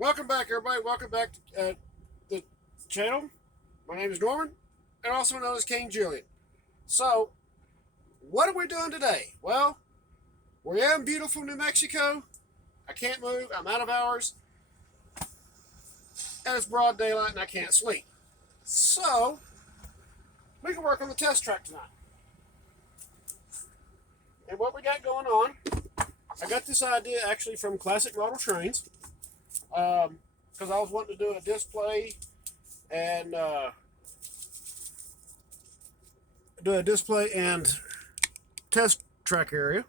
Welcome back, everybody. Welcome back to the channel. My name is Norman, and also known as King Julian. So, what are we doing today? Well, we're in beautiful New Mexico. I can't move. I'm out of hours, and it's broad daylight, and I can't sleep. So, we can work on the test track tonight. And what we got going on, I got this idea actually from Classic Model Trains, because I was wanting to do a display and test track area.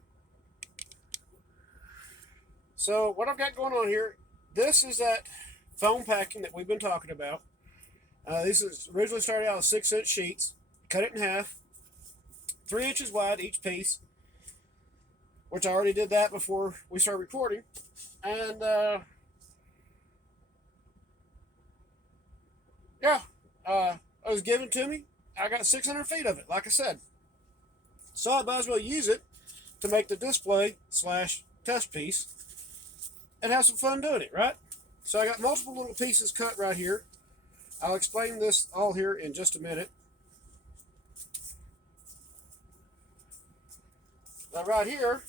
So what I've got going on here, this is that foam packing that we've been talking about. This is originally started out with 6-inch sheets. Cut it in half, 3 inches wide each piece, which I already did that before we started recording. And it was given to me. I got 600 feet of it, like I said. So I might as well use it to make the display slash test piece and have some fun doing it, right? So I got multiple little pieces cut right here. I'll explain this all here in just a minute. Now right here,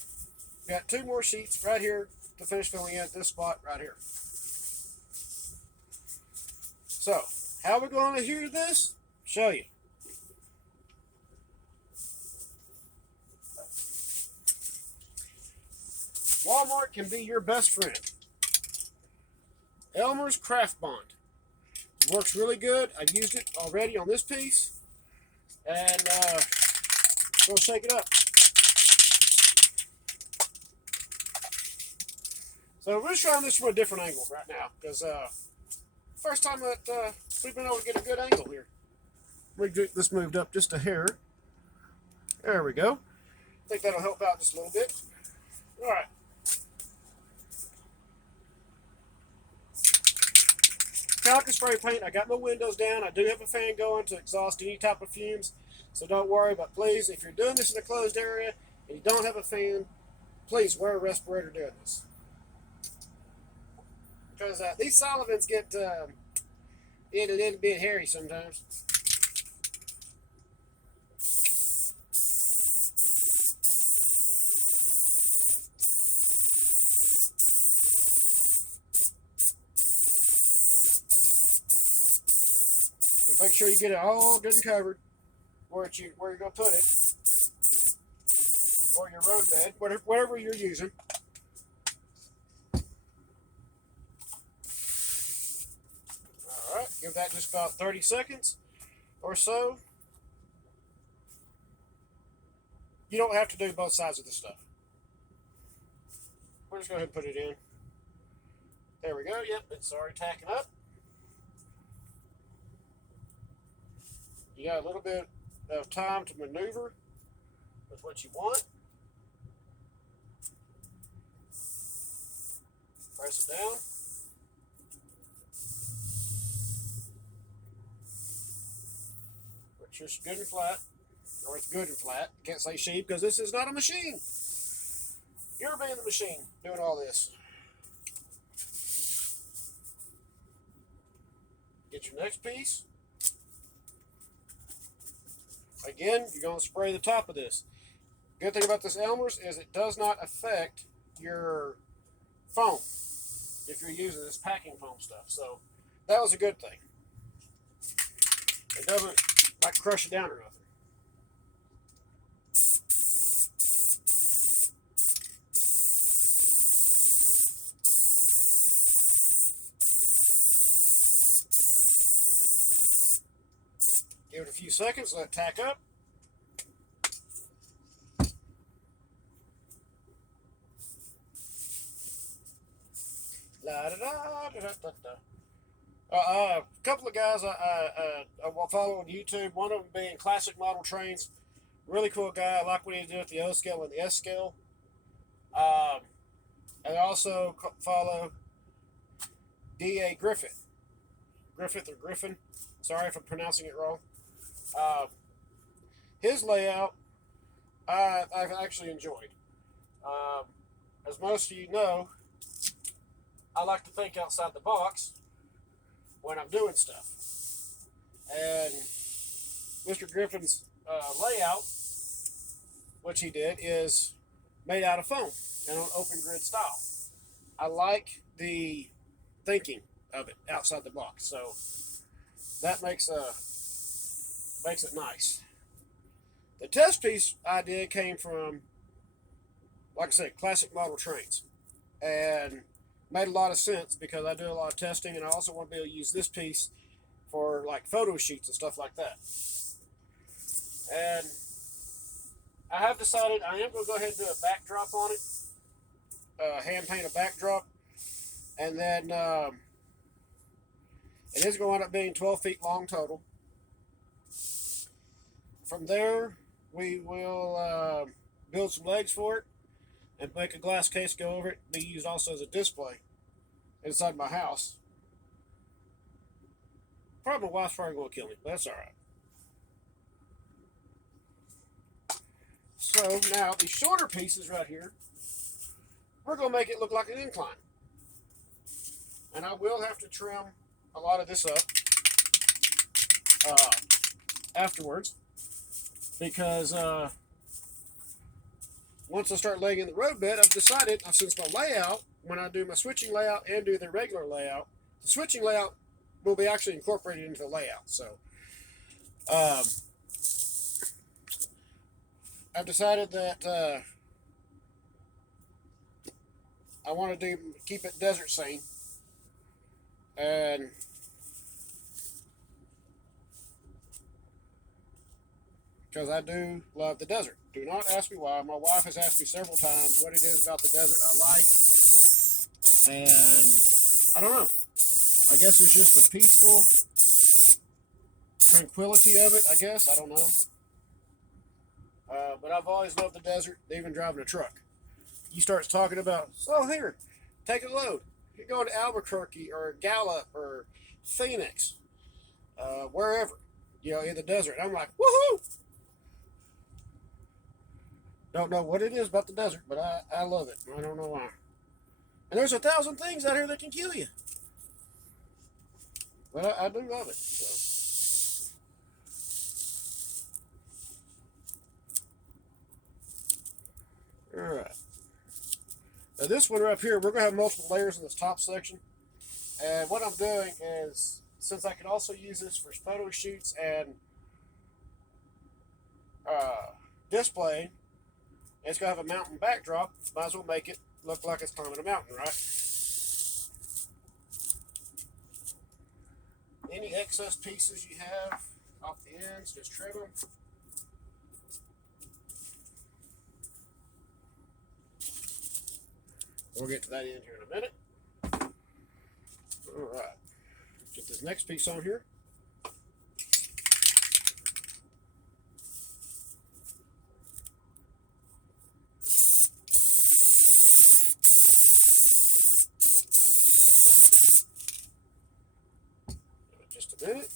got 2 more sheets right here to finish filling in this spot right here. So, how are we going to adhere this? Show you. Walmart can be your best friend. Elmer's Craft Bond. Works really good. I've used it already on this piece. And we'll shake it up. So we're just trying this from a different angle right now. Because first time that we've been able to get a good angle here. We get this moved up just a hair. There we go. I think that'll help out just a little bit. All right. Calico spray paint. I got my windows down. I do have a fan going to exhaust any type of fumes, so don't worry. But please, if you're doing this in a closed area and you don't have a fan, please wear a respirator doing this. Because these solvents get a little bit hairy sometimes. So make sure you get it all good and covered where you're going to put it, or your road bed, whatever you're using. All right, give that just about 30 seconds or so. You don't have to do both sides of the stuff. We're just going to put it in. There we go. Yep, it's already tacking up. You got a little bit of time to maneuver with what you want. Press it down. Which is good and flat. Or it's good and flat. Can't say sheep because this is not a machine. You're being the machine doing all this. Get your next piece. Again, you're going to spray the top of this. Good thing about this Elmer's is it does not affect your foam if you're using this packing foam stuff. So that was a good thing. It doesn't like crush it down or nothing. Give it a few seconds, let it tack up. La da da da da da. A couple of guys I follow on YouTube. One of them being Classic Model Trains. Really cool guy. I like what he did with the O scale and the S scale. And I also follow D.A. Griffith. Griffith or Griffin. Sorry if I'm pronouncing it wrong. His layout I've actually enjoyed. As most of you know, I like to think outside the box when I'm doing stuff. And Mr. Griffin's layout, which he did, is made out of foam and on open grid style. I like the thinking of it outside the box, so that makes it nice. The test piece idea came from, like I said, classic model trains, and made a lot of sense because I do a lot of testing, and I also want to be able to use this piece for like photo shoots and stuff like that. And I have decided I am going to go ahead and do a backdrop on it, hand paint a backdrop, and then it is going to end up being 12 feet long total. From there, we will build some legs for it and make a glass case go over it, be used also as a display inside my house. Probably my wife's probably going to kill me, but that's all right. So now these shorter pieces right here, we're going to make it look like an incline. And I will have to trim a lot of this up afterwards, because once I start laying in the roadbed, I've decided, since my layout, when I do my switching layout and do the regular layout, the switching layout will be actually incorporated into the layout. So I've decided that I want to keep it desert scene, and because I do love the desert. Do not ask me why. My wife has asked me several times what it is about the desert I like, and I don't know. I guess it's just the peaceful tranquility of it, I guess. I don't know. But I've always loved the desert, even driving a truck. You start talking about, so here, take a load. You're going to Albuquerque or Gallup or Phoenix, wherever, in the desert. I'm like, woohoo! Don't know what it is about the desert, but I love it. I don't know why. And there's 1,000 things out here that can kill you. But I do love it. So. All right. Now this one right here, we're going to have multiple layers in this top section. And what I'm doing is, since I can also use this for photo shoots and display, it's going to have a mountain backdrop. Might as well make it look like it's climbing a mountain, right? Any excess pieces you have off the ends, just trim them. We'll get to that end here in a minute. All right. Get this next piece on here. Just a minute.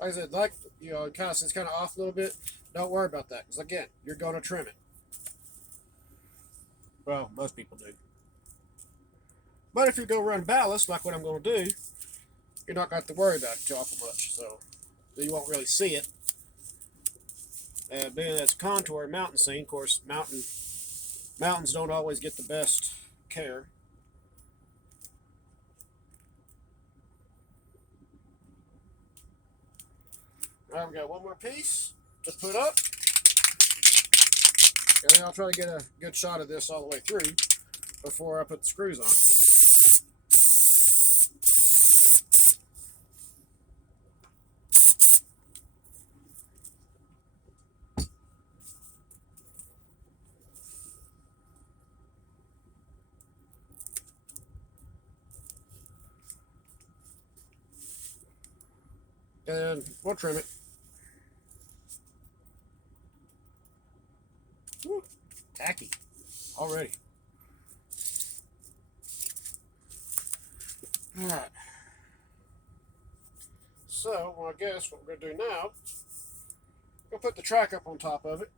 Like I said, it's kind of off a little bit. Don't worry about that, because again, you're going to trim it. Well, most people do. But if you're going to run ballast, like what I'm going to do, you're not going to have to worry about it too awful much. So you won't really see it. And being that's contour mountain scene, of course, mountains don't always get the best care. All right, we got one more piece to put up. And then I'll try to get a good shot of this all the way through before I put the screws on. And we'll trim it. Woo, tacky already. All right. So, well, I guess what we're going to do now, we'll put the track up on top of it.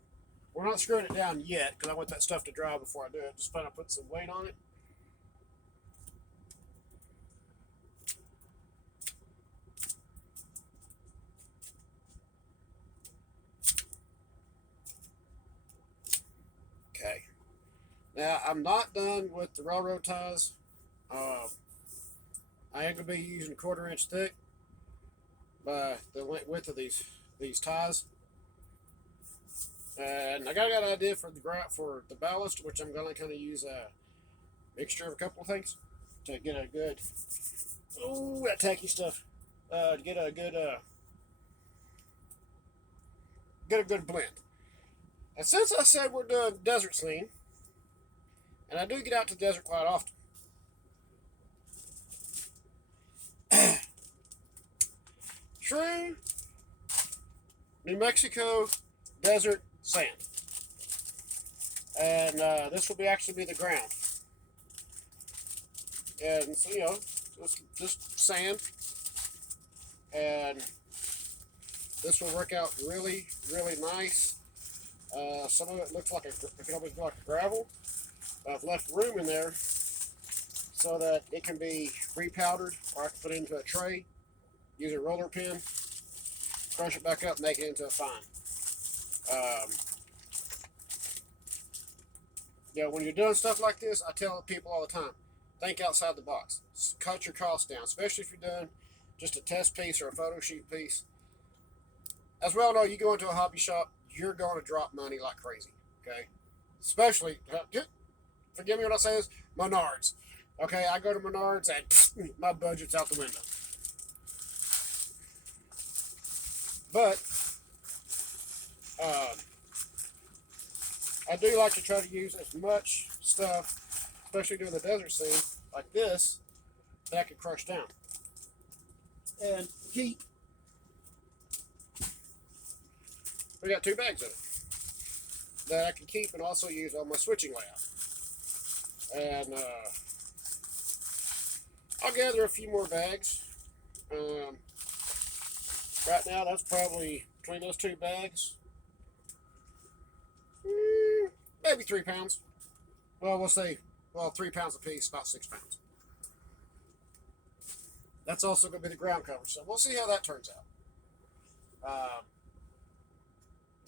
We're not screwing it down yet because I want that stuff to dry before I do it. Just plan on putting some weight on it. Now, I'm not done with the railroad ties. Uh, I am going to be using 1/4 inch thick by the width of these ties. And I got an idea for the ballast, which I'm going to kind of use a mixture of a couple of things to get a good, oh, that tacky stuff, to get a good blend. And since I said we're doing desert scene, and I do get out to the desert quite often, true New Mexico desert sand, and this will actually be the ground, and so just sand, and this will work out really nice. Some of it looks like it can almost be like a gravel. I've left room in there so that it can be repowdered, or I can put it into a tray, use a roller pin, crush it back up, make it into a fine. Um, when you're doing stuff like this, I tell people all the time, think outside the box. Cut your costs down, especially if you're doing just a test piece or a photo shoot piece. As well, know, you go into a hobby shop, you're going to drop money like crazy. Okay, especially, forgive me when I say this, Menards. Okay, I go to Menards and my budget's out the window. But I do like to try to use as much stuff, especially during the desert scene, like this, that I can crush down and keep. We got 2 bags of it that I can keep and also use on my switching layout. And I'll gather a few more bags. Right now, that's probably between those 2 bags, maybe 3 pounds. Well, we'll say, 3 pounds a piece, about 6 pounds. That's also going to be the ground cover, so we'll see how that turns out.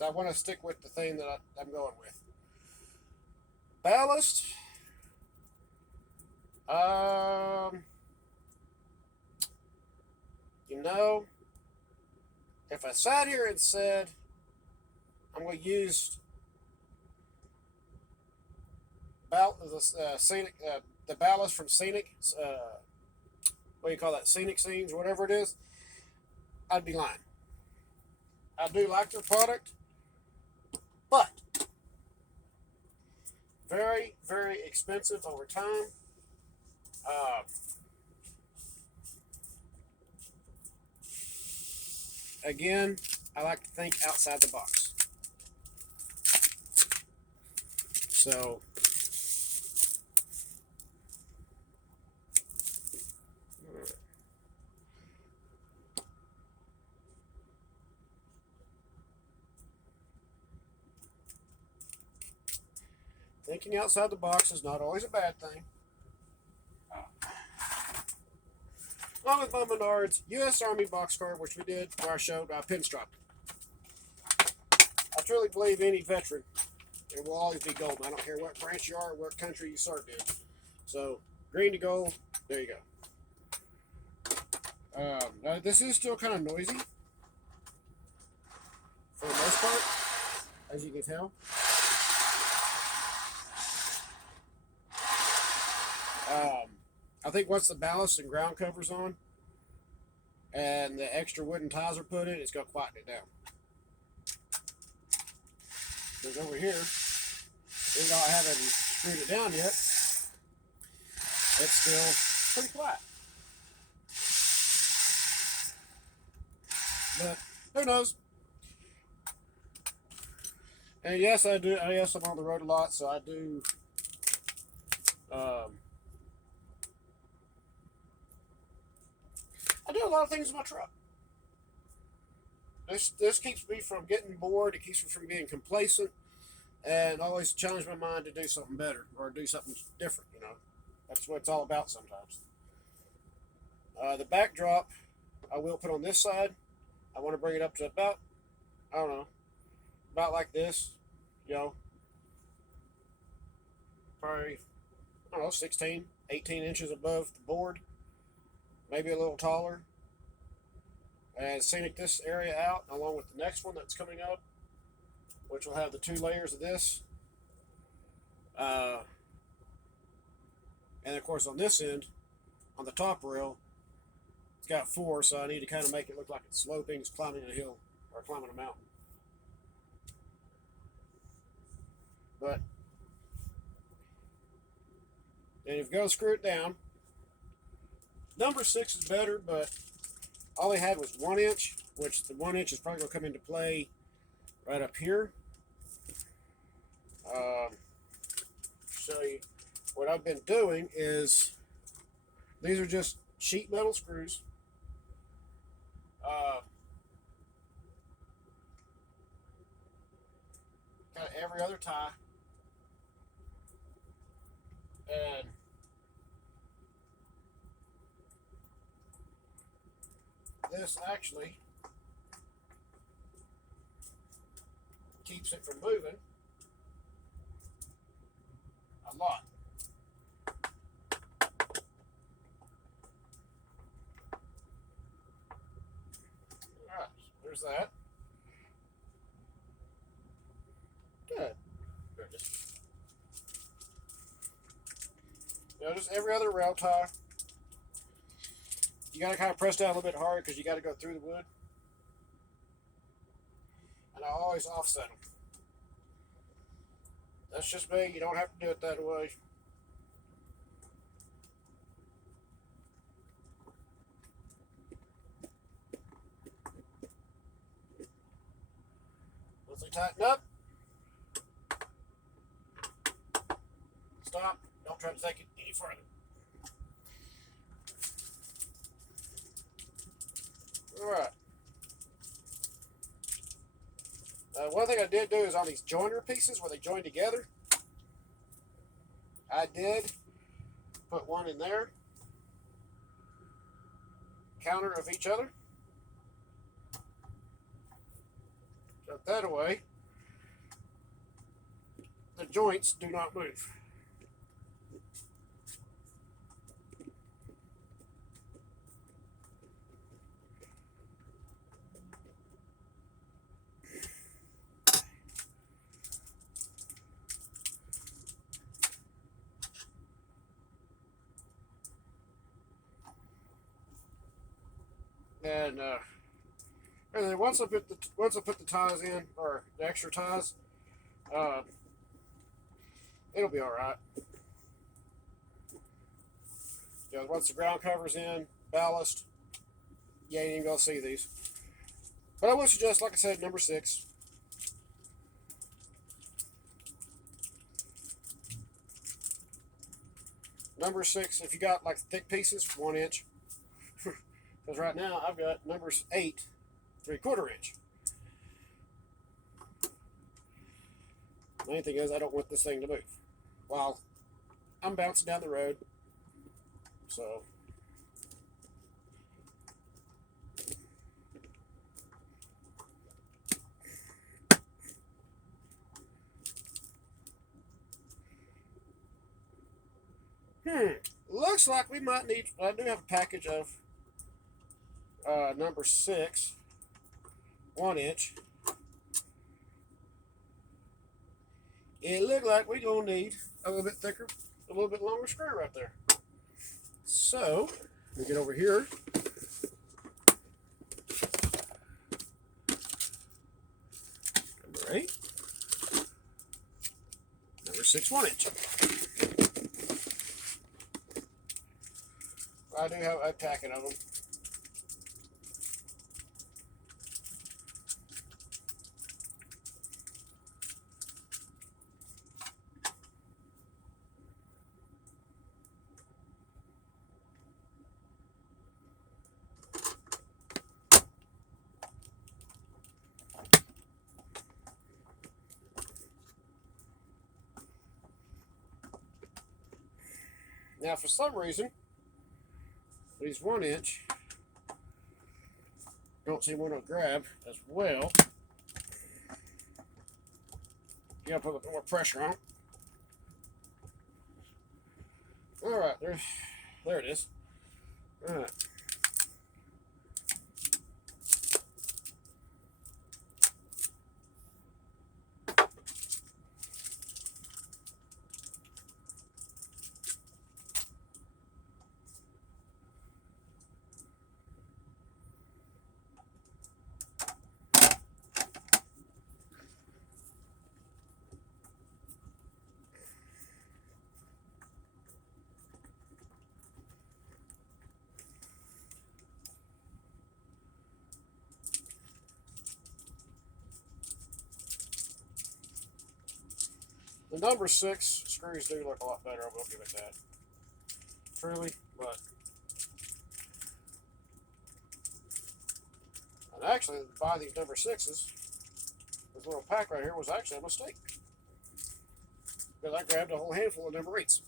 I want to stick with the thing that I'm going with. Ballast. If I sat here and said I'm going to use the ballast from Scenic, what do you call that? Scenic Scenes, whatever it is, I'd be lying. I do like their product, but very, very expensive over time. Again, I like to think outside the box. So, thinking outside the box is not always a bad thing. Along with my Menards U.S. Army box card, which we did where I showed pinstriped. I truly believe any veteran, it will always be golden. I don't care what branch you are or what country you served in. So, green to gold, there you go. Now this is still kind of noisy for the most part, as you can tell. I think once the ballast and ground cover's on and the extra wooden ties are put in, it's going to quieten it down. Because over here, even though I haven't screwed it down yet, it's still pretty quiet. But who knows? And yes, I do. Yes, I'm on the road a lot, so I do. I do a lot of things in my truck. This keeps me from getting bored. It keeps me from being complacent, and always challenge my mind to do something better or do something different. That's what it's all about sometimes. The backdrop, I will put on this side. I want to bring it up to about, I don't know, about like this, probably, I don't know, 16, 18 inches above the board, maybe a little taller. And scenic this area out along with the next one that's coming up, which will have the 2 layers of this. And of course on this end, on the top rail, it's got 4, so I need to kind of make it look like it's sloping, it's climbing a hill or climbing a mountain. But then if you go screw it down, number 6 is better, but all they had was 1 inch, which the 1 inch is probably going to come into play right up here. Show you what I've been doing is these are just sheet metal screws. Got every other tie, and this actually keeps it from moving a lot. Alright, there's that. Good. There it is. Notice every other rail tie. You got to kind of press down a little bit hard because you got to go through the wood. And I always offset them. That's just me. You don't have to do it that way. Once they tighten up, stop. Don't try to take it any further. Alright. One thing I did do is on these joiner pieces where they join together, I did put one in there, counter of each other. Got that away. The joints do not move. And then once I put the ties in, or the extra ties, it'll be all right. You know, once the ground cover's in, ballast, you ain't even gonna see these. But I would suggest, like I said, number 6. Number 6, if you got like thick pieces, 1 inch. Because right now I've got numbers 8, 3/4 inch. The main thing is I don't want this thing to move while I'm bouncing down the road. So looks like we might need, I do have a package of number 6, 1 inch. It looked like we're going to need a little bit thicker, a little bit longer screw right there. So, we get over here. Number 8. Number 6, 1 inch. I do have a packet of them. Now, for some reason, these 1 inch don't seem want to grab as well. You gotta put a bit more pressure on. All right, there it is. All right. The number 6 screws do look a lot better. I will give it that. Truly, but and actually buying these number 6s, this little pack right here was actually a mistake because I grabbed a whole handful of number 8s.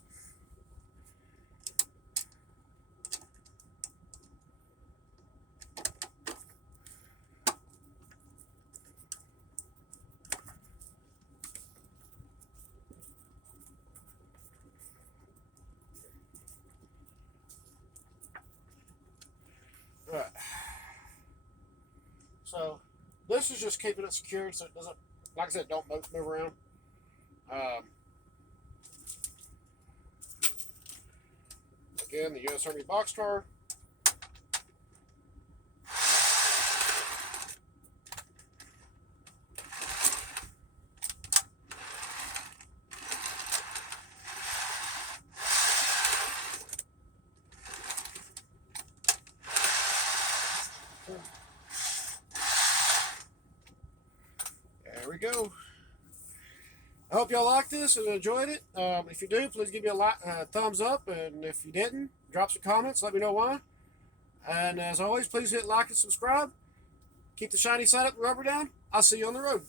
All right. So this is just keeping it secured so it doesn't, like I said, don't move around. Again, the U.S. Army boxcar. There we go. I hope y'all liked this and enjoyed it. If you do, please give me a thumbs up. And if you didn't, drop some comments. Let me know why. And as always, please hit like and subscribe. Keep the shiny side up, the rubber down. I'll see you on the road.